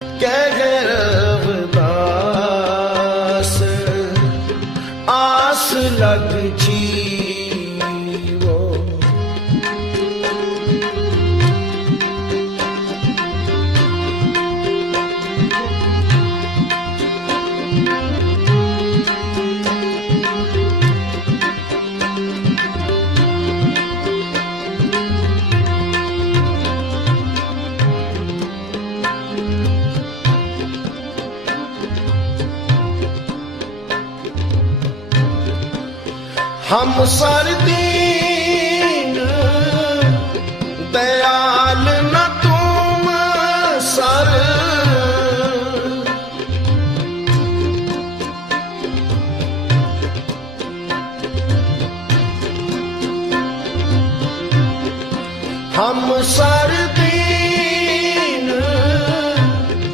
ਕਹਿ ਗਏ ਰਵਦਾਸ ਆਸ ਲਗ ਜੀਵੋ ਹਮ ਸਰ ਦੀਨ ਦਇਆਲ ਨ ਤੁਮ ਸਰ ਹਮ ਸਰ